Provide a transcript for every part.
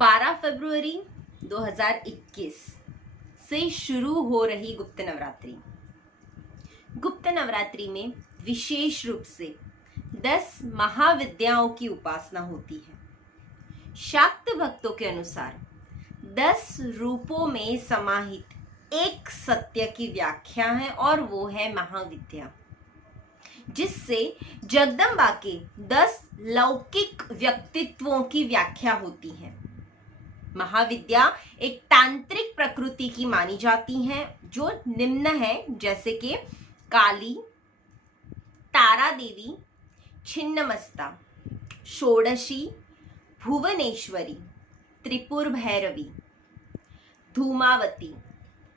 12 फरवरी 2021 से शुरू हो रही गुप्त नवरात्रि। गुप्त नवरात्रि में विशेष रूप से 10 महाविद्याओं की उपासना होती है। शाक्त भक्तों के अनुसार 10 रूपों में समाहित एक सत्य की व्याख्या है और वो है महाविद्या, जिससे जगदम्बा के 10 लौकिक व्यक्तित्वों की व्याख्या होती है। महाविद्या एक तांत्रिक प्रकृति की मानी जाती है जो निम्न है, जैसे कि काली, तारा देवी, छिन्नमस्ता, षोडशी, भुवनेश्वरी, त्रिपुर भैरवी, धूमावती,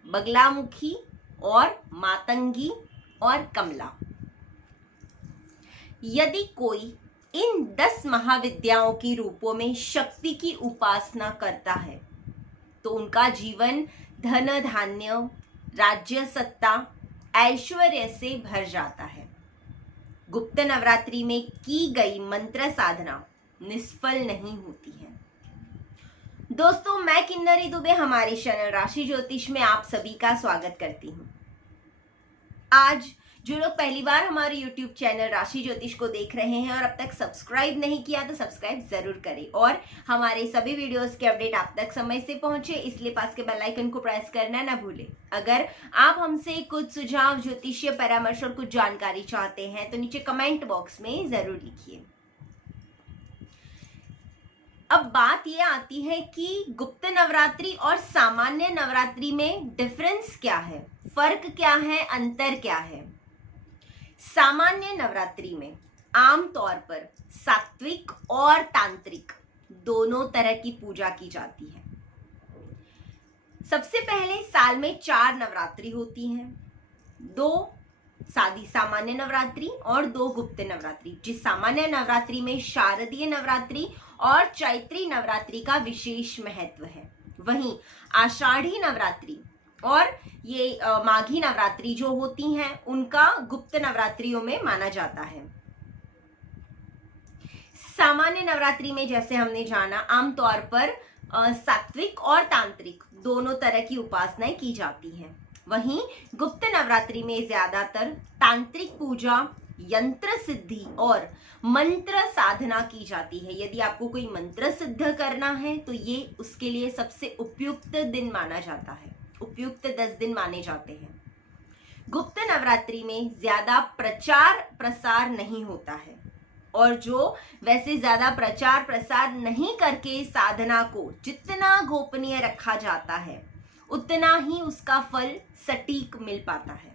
बगलामुखी और मातंगी और कमला। यदि कोई इन 10 महाविद्याओं की रूपों में शक्ति की उपासना करता है तो उनका जीवन धन धान्य, राज्य सत्ता, ऐश्वर्य से भर जाता है। गुप्त नवरात्रि में की गई मंत्र साधना निष्फल नहीं होती है। दोस्तों, मैं किन्नरी दुबे हमारे चैनल राशि ज्योतिष में आप सभी का स्वागत करती हूँ। आज जो लोग पहली बार हमारे YouTube चैनल राशि ज्योतिष को देख रहे हैं और अब तक सब्सक्राइब नहीं किया तो सब्सक्राइब जरूर करें और हमारे सभी वीडियोस के अपडेट आप तक समय से पहुंचे, इसलिए पास के बेल आइकन को प्रेस करना ना भूलें। अगर आप हमसे कुछ सुझाव, ज्योतिषीय परामर्श और कुछ जानकारी चाहते हैं तो नीचे कमेंट बॉक्स में जरूर लिखिए। अब बात यह आती है कि गुप्त नवरात्रि और सामान्य नवरात्रि में डिफरेंस क्या है, फर्क क्या है, अंतर क्या है। सामान्य नवरात्रि में आमतौर पर सात्विक और तांत्रिक दोनों तरह की पूजा की जाती है। सबसे पहले साल में 4 नवरात्रि होती हैं, 2 सामान्य नवरात्रि और 2 गुप्त नवरात्रि। जिस सामान्य नवरात्रि में शारदीय नवरात्रि और चैत्री नवरात्रि का विशेष महत्व है, वहीं आषाढ़ी नवरात्रि और ये माघी नवरात्रि जो होती हैं उनका गुप्त नवरात्रियों में माना जाता है। सामान्य नवरात्रि में जैसे हमने जाना आमतौर पर सात्विक और तांत्रिक दोनों तरह की उपासनाएं की जाती हैं। वहीं गुप्त नवरात्रि में ज्यादातर तांत्रिक पूजा, यंत्र सिद्धि और मंत्र साधना की जाती है। यदि आपको कोई मंत्र सिद्ध करना है तो ये उसके लिए सबसे उपयुक्त दिन माना जाता है। उपयुक्त 10 दिन माने जाते हैं। गुप्त नवरात्रि में ज्यादा प्रचार प्रसार नहीं होता है और जो वैसे ज्यादा प्रचार प्रसार नहीं करके साधना को जितना गोपनीय रखा जाता है उतना ही उसका फल सटीक मिल पाता है।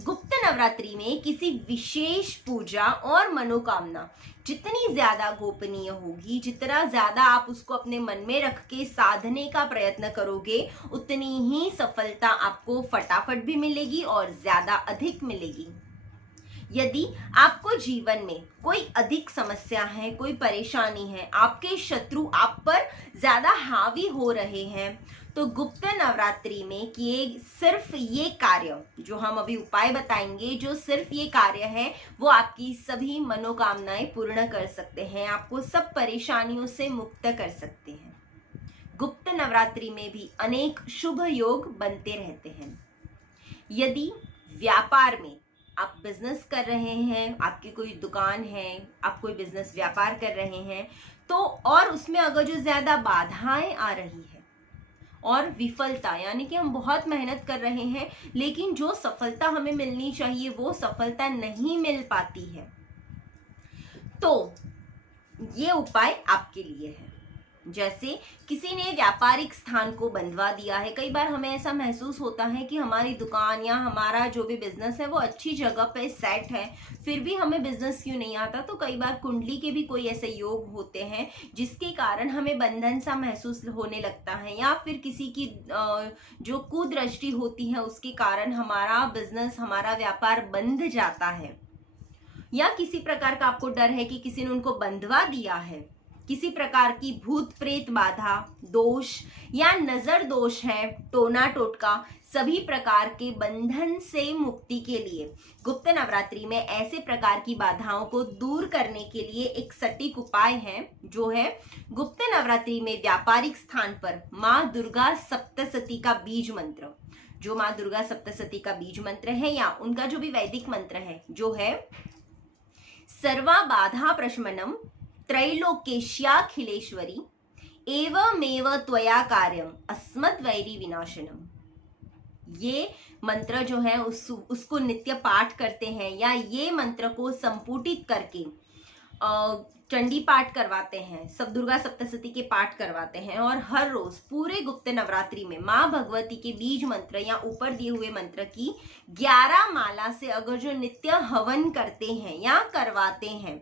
गुप्त नवरात्रि में किसी विशेष पूजा और मनोकामना जितनी ज्यादा गोपनीय होगी, जितना ज्यादा आप उसको अपने मन में रख के साधने का प्रयत्न करोगे, उतनी ही सफलता आपको फटाफट भी मिलेगी और ज्यादा अधिक मिलेगी। यदि आपको जीवन में कोई अधिक समस्या है, कोई परेशानी है, आपके शत्रु आप पर ज्यादा हावी हो रहे हैं, तो गुप्त नवरात्रि में किए सिर्फ ये कार्य जो हम अभी उपाय बताएंगे, जो सिर्फ ये कार्य है वो आपकी सभी मनोकामनाएं पूर्ण कर सकते हैं, आपको सब परेशानियों से मुक्त कर सकते हैं। गुप्त नवरात्रि में भी अनेक शुभ योग बनते रहते हैं। यदि व्यापार में आप बिजनेस कर रहे हैं, आपकी कोई दुकान है, आप कोई बिजनेस व्यापार कर रहे हैं, तो और उसमें अगर जो ज्यादा बाधाएं आ रही है और विफलता, यानी कि हम बहुत मेहनत कर रहे हैं लेकिन जो सफलता हमें मिलनी चाहिए वो सफलता नहीं मिल पाती है, तो ये उपाय आपके लिए है। जैसे किसी ने व्यापारिक स्थान को बंधवा दिया है। कई बार हमें ऐसा महसूस होता है कि हमारी दुकान या हमारा जो भी बिजनेस है वो अच्छी जगह पे सेट है, फिर भी हमें बिजनेस क्यों नहीं आता। तो कई बार कुंडली के भी कोई ऐसे योग होते हैं जिसके कारण हमें बंधन सा महसूस होने लगता है, या फिर किसी की जो कुदृष्टि होती है उसके कारण हमारा बिजनेस, हमारा व्यापार बंध जाता है, या किसी प्रकार का आपको डर है कि किसी ने उनको बंधवा दिया है, किसी प्रकार की भूत प्रेत बाधा, दोष या नजर दोष है, टोना टोटका, सभी प्रकार के बंधन से मुक्ति के लिए गुप्त नवरात्रि में ऐसे प्रकार की बाधाओं को दूर करने के लिए एक सटीक उपाय है, जो है गुप्त नवरात्रि में व्यापारिक स्थान पर माँ दुर्गा सप्तशती का बीज मंत्र। जो माँ दुर्गा सप्तशती का बीज मंत्र है या उनका जो भी वैदिक मंत्र है, जो है सर्वा बाधा प्रशमनम त्रैलोकेश्याखिलेश्वरी एवमेव त्वया कार्यम अस्मत् वैरी विनाशनम। ये मंत्र जो है उसको नित्य पाठ करते हैं या ये मंत्र को संपुटित करके चंडी पाठ करवाते हैं, सब दुर्गा सप्तशती के पाठ करवाते हैं और हर रोज पूरे गुप्त नवरात्रि में माँ भगवती के बीज मंत्र या ऊपर दिए हुए मंत्र की 11 माला से अगर जो नित्य हवन करते हैं या करवाते हैं,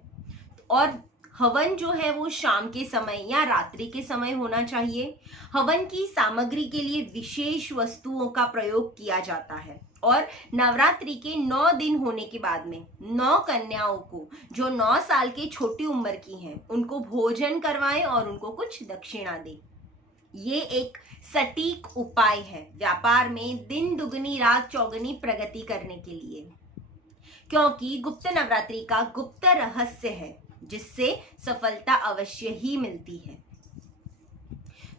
और हवन जो है वो शाम के समय या रात्रि के समय होना चाहिए। हवन की सामग्री के लिए विशेष वस्तुओं का प्रयोग किया जाता है और नवरात्रि के 9 दिन होने के बाद में 9 कन्याओं को जो 9 साल के छोटी उम्र की हैं उनको भोजन करवाएं और उनको कुछ दक्षिणा दें। ये एक सटीक उपाय है व्यापार में दिन दुगनी रात चौगनी प्रगति करने के लिए, क्योंकि गुप्त नवरात्रि का गुप्त रहस्य है जिससे सफलता अवश्य ही मिलती है।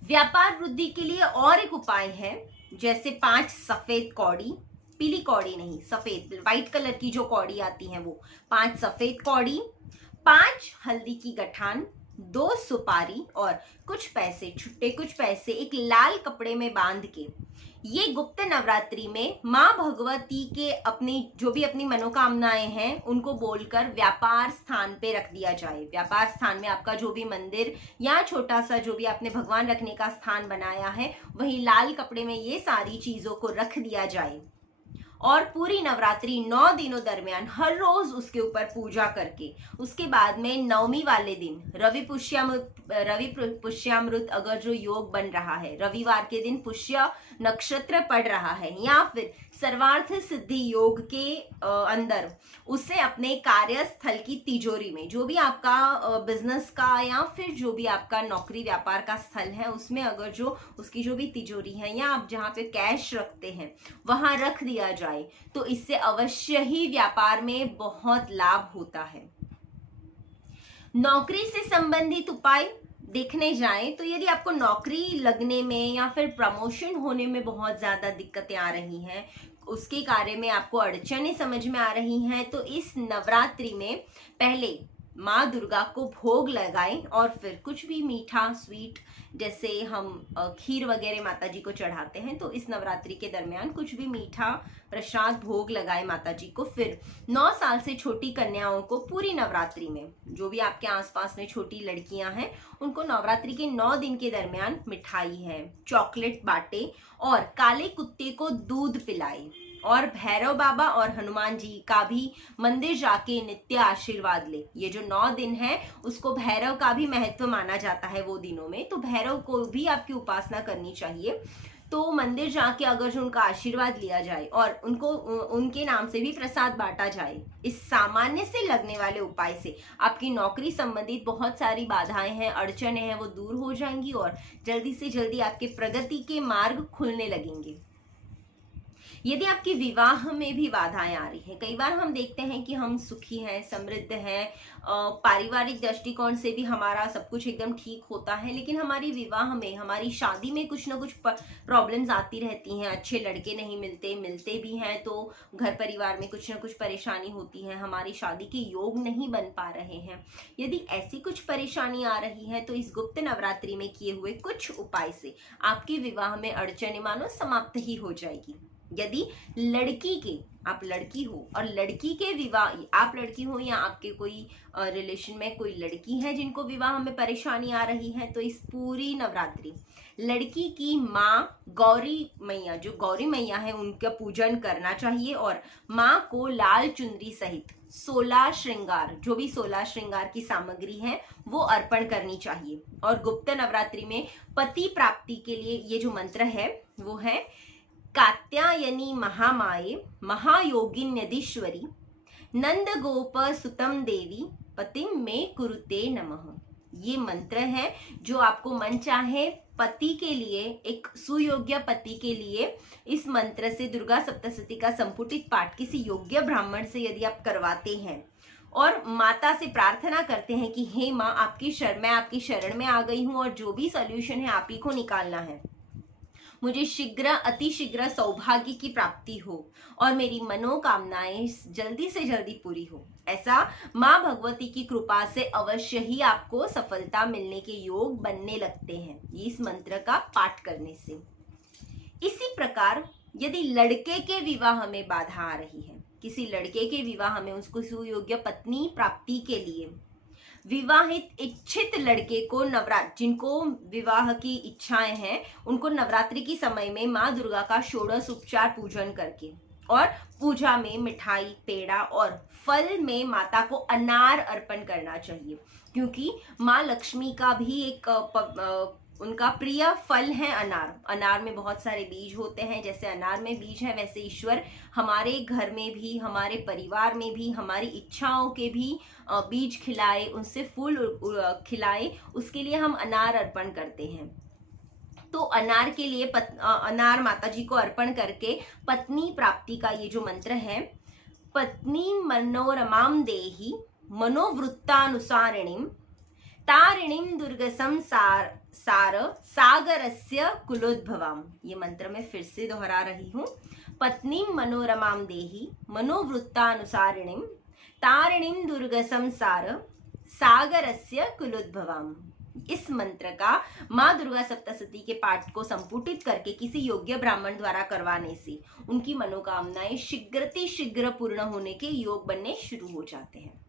व्यापार वृद्धि के लिए और एक उपाय है, जैसे 5 सफेद कौड़ी, पीली कौड़ी नहीं, सफेद व्हाइट कलर की जो कौड़ी आती है वो 5 सफेद कौड़ी, 5 हल्दी की गठान, 2 सुपारी और कुछ पैसे, छुट्टे कुछ पैसे एक लाल कपड़े में बांध के ये गुप्त नवरात्रि में माँ भगवती के अपनी मनोकामनाएं हैं उनको बोलकर व्यापार स्थान पे रख दिया जाए। व्यापार स्थान में आपका जो भी मंदिर या छोटा सा जो भी आपने भगवान रखने का स्थान बनाया है, वही लाल कपड़े में ये सारी चीजों को रख दिया जाए और पूरी नवरात्रि 9 दिनों दरमियान हर रोज उसके ऊपर पूजा करके उसके बाद में नवमी वाले दिन रवि पुष्यामृत अगर जो योग बन रहा है, रविवार के दिन पुष्य नक्षत्र पड़ रहा है या फिर सर्वार्थ सिद्धि योग के अंदर उसे अपने कार्यस्थल की तिजोरी में, जो भी आपका बिजनेस का या फिर जो भी आपका नौकरी व्यापार का स्थल है, उसमें अगर जो उसकी जो भी तिजोरी है या आप जहाँ पे कैश रखते हैं वहां रख दिया जाए तो इससे अवश्य ही व्यापार में बहुत लाभ होता है। नौकरी से संबंधित उपाय देखने जाएं तो यदि आपको नौकरी लगने में या फिर प्रमोशन होने में बहुत ज्यादा दिक्कतें आ रही हैं, उसके कार्य में आपको अड़चनें समझ में आ रही हैं, तो इस नवरात्रि में पहले माँ दुर्गा को भोग लगाएं और फिर कुछ भी मीठा स्वीट, जैसे हम खीर वगैरह माता जी को चढ़ाते हैं, तो इस नवरात्रि के दरमियान कुछ भी मीठा प्रसाद भोग लगाएं माता जी को। फिर 9 साल से छोटी कन्याओं को पूरी नवरात्रि में, जो भी आपके आसपास में छोटी लड़कियां हैं, उनको नवरात्रि के 9 दिन के दरमियान मिठाई है, चॉकलेट बांटे और काले कुत्ते को दूध पिलाए और भैरव बाबा और हनुमान जी का भी मंदिर जाके नित्य आशीर्वाद ले। ये जो 9 दिन है उसको भैरव का भी महत्व माना जाता है वो दिनों में, तो भैरव को भी आपकी उपासना करनी चाहिए। तो मंदिर जाके अगर जो उनका आशीर्वाद लिया जाए और उनको उनके नाम से भी प्रसाद बांटा जाए, इस सामान्य से लगने वाले उपाय से आपकी नौकरी संबंधित बहुत सारी बाधाएं हैं, अड़चनें हैं, वो दूर हो जाएंगी और जल्दी से जल्दी आपके प्रगति के मार्ग खुलने लगेंगे। यदि आपके विवाह में भी बाधाएं आ रही हैं, कई बार हम देखते हैं कि हम सुखी हैं, समृद्ध हैं, पारिवारिक दृष्टिकोण से भी हमारा सब कुछ एकदम ठीक होता है, लेकिन हमारी विवाह में, हमारी शादी में कुछ ना कुछ प्रॉब्लम्स आती रहती हैं। अच्छे लड़के नहीं मिलते, मिलते भी हैं तो घर परिवार में कुछ ना कुछ परेशानी होती है, हमारी शादी के योग नहीं बन पा रहे हैं। यदि ऐसी कुछ परेशानी आ रही है तो इस गुप्त नवरात्रि में किए हुए कुछ उपाय से आपके विवाह में अड़चनें मानो समाप्त ही हो जाएगी। यदि लड़की के, आप लड़की हो और लड़की के विवाह, आप लड़की हो या आपके कोई रिलेशन में कोई लड़की है जिनको विवाह में परेशानी आ रही है, तो इस पूरी नवरात्रि लड़की की माँ गौरी मैया, जो गौरी मैया है, उनका पूजन करना चाहिए और माँ को लाल चुनरी सहित 16 श्रृंगार, जो भी 16 श्रृंगार की सामग्री है वो अर्पण करनी चाहिए। और गुप्त नवरात्रि में पति प्राप्ति के लिए ये जो मंत्र है वो है कात्यायनी महामाये महायोगिन्यदीश्वरी नंद गोप सुतम देवी पतिम में कुरुते नमः। ये मंत्र है जो आपको मन चाहे पति के लिए, एक सुयोग्य पति के लिए इस मंत्र से दुर्गा सप्तशती का संपुटित पाठ किसी योग्य ब्राह्मण से यदि आप करवाते हैं और माता से प्रार्थना करते हैं कि हे माँ, मैं आपकी शरण में आ गई हूँ और जो भी सॉल्यूशन है आप ही को निकालना है, मुझे शीघ्र अतिशीघ्र सौभाग्य की प्राप्ति हो और मेरी मनोकामनाएं जल्दी से जल्दी पूरी हो, ऐसा माँ भगवती की कृपा से अवश्य ही आपको सफलता मिलने के योग बनने लगते हैं इस मंत्र का पाठ करने से। इसी प्रकार यदि लड़के के विवाह में बाधा आ रही है, किसी लड़के के विवाह में उसको सुयोग्य पत्नी प्राप्ति के लिए विवाहित इच्छित लड़के को जिनको विवाह की इच्छाएं हैं उनको नवरात्रि की समय में माँ दुर्गा का षोडश उपचार पूजन करके और पूजा में मिठाई, पेड़ा और फल में माता को अनार अर्पण करना चाहिए, क्योंकि माँ लक्ष्मी का भी एक उनका प्रिय फल है अनार। अनार में बहुत सारे बीज होते हैं, जैसे अनार में बीज है वैसे ईश्वर हमारे घर में भी, हमारे परिवार में भी हमारी इच्छाओं के भी बीज खिलाए, उनसे फूल खिलाए, उसके लिए हम अनार अर्पण करते हैं। तो अनार के लिए अनार माता जी को अर्पण करके पत्नी प्राप्ति का ये जो मंत्र है, पत्नी मनोरमाम देहि मनोवृत्तानुसारिणीम तारिणीम दुर्गसम सागरस्य कुलोद्भवाम। ये मंत्र मैं फिर से दोहरा रही हूँ। पत्नी मनोरमाम देहि मनोवृत्तानुसारिणीम तारिणीम दुर्गसम सागरस्य कुलोद्भवाम। इस मंत्र का माँ दुर्गा सप्तशती के पाठ को संपुटित करके किसी योग्य ब्राह्मण द्वारा करवाने से उनकी मनोकामनाएं शीघ्र पूर्ण होने के योग बनने शुरू हो जाते हैं।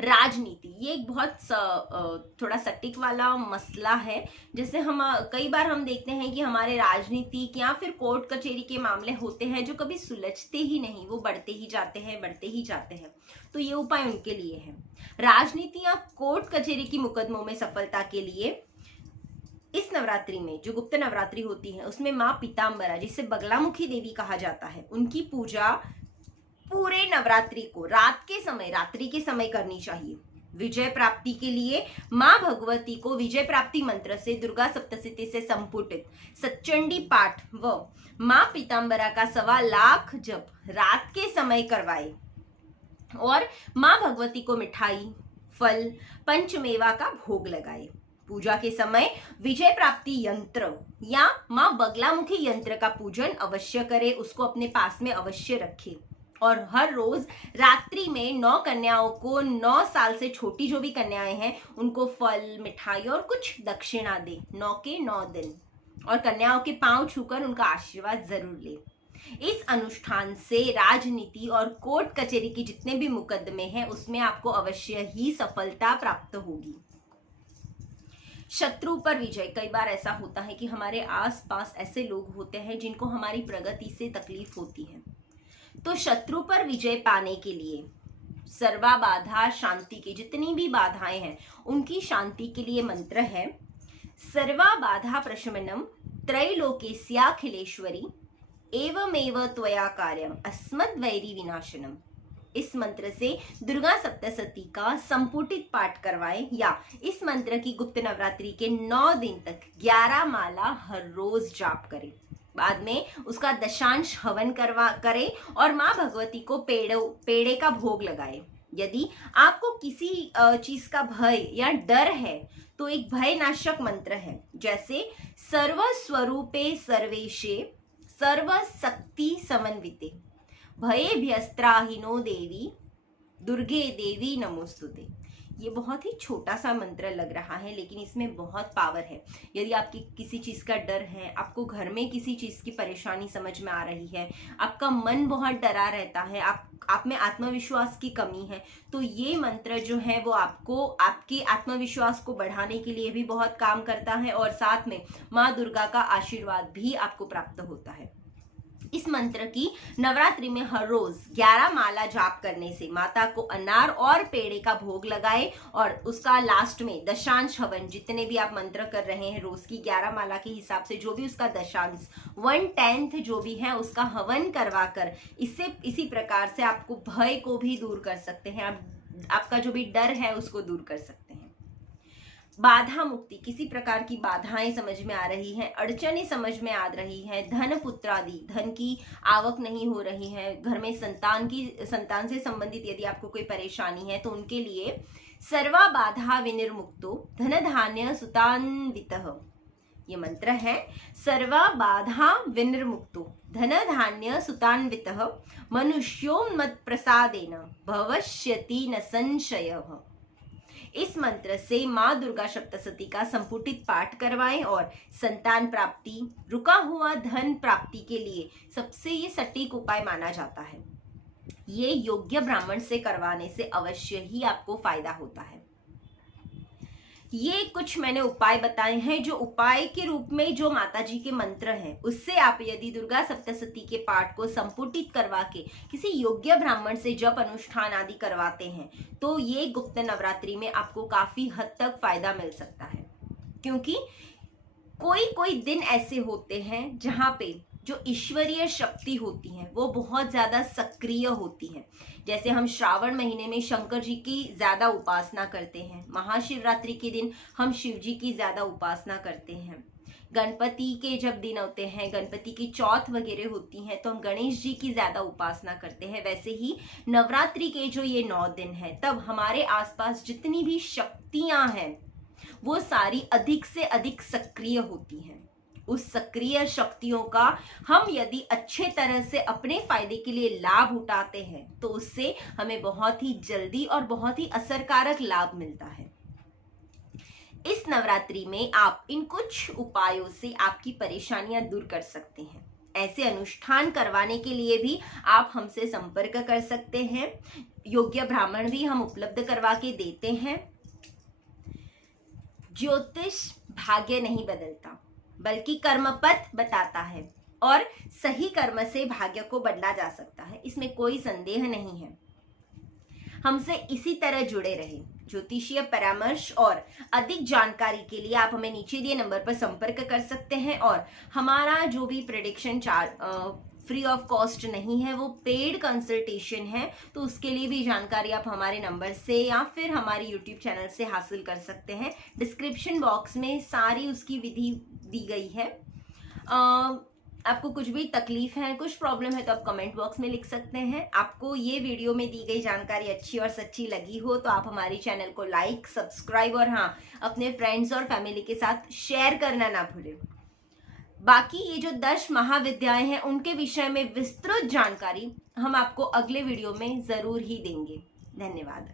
राजनीति, ये एक बहुत थोड़ा सटीक वाला मसला है। जैसे हम कई बार हम देखते हैं कि हमारे राजनीतिक या फिर कोर्ट कचहरी के मामले होते हैं जो कभी सुलझते ही नहीं, वो बढ़ते ही जाते हैं। तो ये उपाय उनके लिए है। राजनीति या कोर्ट कचहरी की मुकदमों में सफलता के लिए इस नवरात्रि में जो गुप्त नवरात्रि होती है उसमें माँ पीताम्बरा, जिसे बगलामुखी देवी कहा जाता है, उनकी पूजा पूरे नवरात्रि को रात्रि के समय करनी चाहिए। विजय प्राप्ति के लिए माँ भगवती को विजय प्राप्ति मंत्र से दुर्गा सप्तशती से संपुटित सच्चंडी पाठ व माँ पीताम्बरा का 1.25 लाख जप रात के समय करवाए और माँ भगवती को मिठाई, फल, पंचमेवा का भोग लगाए। पूजा के समय विजय प्राप्ति यंत्र या माँ बगलामुखी यंत्र का पूजन अवश्य करे, उसको अपने पास में अवश्य रखे और हर रोज रात्रि में 9 कन्याओं को, 9 साल से छोटी जो भी कन्याएं हैं उनको फल, मिठाई और कुछ दक्षिणा दे 9 के 9 दिन, और कन्याओं के पांव छूकर उनका आशीर्वाद जरूर ले। इस अनुष्ठान से राजनीति और कोर्ट कचहरी के जितने भी मुकदमे हैं उसमें आपको अवश्य ही सफलता प्राप्त होगी। शत्रु पर विजय, कई बार ऐसा होता है कि हमारे आसपास ऐसे लोग होते हैं जिनको हमारी प्रगति से तकलीफ होती है, तो शत्रु पर विजय पाने के लिए सर्वा बाधा शांति की जितनी भी बाधाएं हैं उनकी शांति के लिए मंत्र है सर्वा बाधा प्रशमनम त्रैलोक्यस्याखिलेश्वरी एवमेव त्वया कार्यम अस्मद्वैरी विनाशनम। इस मंत्र से दुर्गा सप्तशती का संपुटित पाठ करवाएं या इस मंत्र की गुप्त नवरात्रि के 9 दिन तक 11 माला हर रोज जाप करें। बाद में उसका दशांश हवन करे और माँ भगवती को पेड़े का भोग लगाए। यदि आपको किसी चीज का भय या डर है तो एक भय नाशक मंत्र है, जैसे सर्व स्वरूपे सर्वेशे सर्व शक्ति समन्विते भयेभ्यस्त्राहिनो देवी दुर्गे देवी नमोस्तुते। ये बहुत ही छोटा सा मंत्र लग रहा है लेकिन इसमें बहुत पावर है। यदि आपकी किसी चीज़ का डर है, आपको घर में किसी चीज़ की परेशानी समझ में आ रही है, आपका मन बहुत डरा रहता है, आप में आत्मविश्वास की कमी है, तो ये मंत्र जो है वो आपको आपके आत्मविश्वास को बढ़ाने के लिए भी बहुत काम करता है और साथ में माँ दुर्गा का आशीर्वाद भी आपको प्राप्त होता है। इस मंत्र की नवरात्रि में हर रोज 11 माला जाप करने से माता को अनार और पेड़े का भोग लगाए और उसका लास्ट में दशांश हवन, जितने भी आप मंत्र कर रहे हैं रोज की 11 माला के हिसाब से जो भी उसका दशांश 1/10 जो भी है उसका हवन करवा कर इसी प्रकार से आपको भय को भी दूर कर सकते हैं, आपका जो भी डर है उसको दूर कर सकते हैं। बाधा मुक्ति, किसी प्रकार की बाधाएं समझ में आ रही हैं, अड़चनें समझ में आ रही हैं, धन पुत्र आदि, धन की आवक नहीं हो रही है, घर में संतान से संबंधित यदि आपको कोई परेशानी है तो उनके लिए सर्वा बाधा विनिर्मुक्तो धन धान्य सुतान्वितः, ये मंत्र है, सर्वा बाधा विनिर्मुक्तो धन धान्य सुतान्वितः मनुष्योन्मत प्रसादेन भविष्यति न संशयः। इस मंत्र से माँ दुर्गा सप्तशती का संपुटित पाठ करवाएं और संतान प्राप्ति, रुका हुआ धन प्राप्ति के लिए सबसे ये सटीक उपाय माना जाता है। ये योग्य ब्राह्मण से करवाने से अवश्य ही आपको फायदा होता है। ये कुछ मैंने उपाय बताए हैं, जो उपाय के रूप में जो माता जी के मंत्र हैं, उससे आप यदि दुर्गा सप्तशती के पाठ को संपुटित करवा के किसी योग्य ब्राह्मण से जप अनुष्ठान आदि करवाते हैं तो ये गुप्त नवरात्रि में आपको काफी हद तक फायदा मिल सकता है। क्योंकि कोई दिन ऐसे होते हैं जहाँ पे जो ईश्वरीय शक्ति होती है वो बहुत ज्यादा सक्रिय होती है। जैसे हम श्रावण महीने में शंकर जी की ज्यादा उपासना करते हैं, महाशिवरात्रि के दिन हम शिव जी की ज्यादा उपासना करते हैं, गणपति के जब दिन होते हैं, गणपति की चौथ वगैरह होती हैं तो हम गणेश जी की ज्यादा उपासना करते हैं। वैसे ही नवरात्रि के जो ये 9 दिन है तब हमारे आसपास जितनी भी शक्तियां हैं वो सारी अधिक से अधिक सक्रिय होती हैं। उस सक्रिय शक्तियों का हम यदि अच्छे तरह से अपने फायदे के लिए लाभ उठाते हैं तो उससे हमें बहुत ही जल्दी और बहुत ही असरकारक लाभ मिलता है। इस नवरात्रि में आप इन कुछ उपायों से आपकी परेशानियां दूर कर सकते हैं। ऐसे अनुष्ठान करवाने के लिए भी आप हमसे संपर्क कर सकते हैं। योग्य ब्राह्मण भी हम उपलब्ध करवा के देते हैं। ज्योतिष भाग्य नहीं बदलता बल्कि कर्मपथ बताता है और सही कर्म से भाग्य को बदला जा सकता है, इसमें कोई संदेह नहीं है। हमसे इसी तरह जुड़े रहे। ज्योतिषीय परामर्श और अधिक जानकारी के लिए आप हमें नीचे दिए नंबर पर संपर्क कर सकते हैं और हमारा जो भी प्रेडिक्शन फ्री ऑफ कॉस्ट नहीं है, वो पेड कंसल्टेशन है, तो उसके लिए भी जानकारी आप हमारे नंबर से या फिर हमारे यूट्यूब चैनल से हासिल कर सकते हैं। डिस्क्रिप्शन बॉक्स में सारी उसकी विधि दी गई है। आपको कुछ भी तकलीफ है, कुछ प्रॉब्लम है तो आप कमेंट बॉक्स में लिख सकते हैं। आपको ये वीडियो में दी गई जानकारी अच्छी और सच्ची लगी हो तो आप हमारे चैनल को लाइक, सब्सक्राइब और हाँ, अपने फ्रेंड्स और फैमिली के साथ शेयर करना ना भूलें। बाकी ये जो 10 महाविद्याएं हैं उनके विषय में विस्तृत जानकारी हम आपको अगले वीडियो में जरूर ही देंगे। धन्यवाद।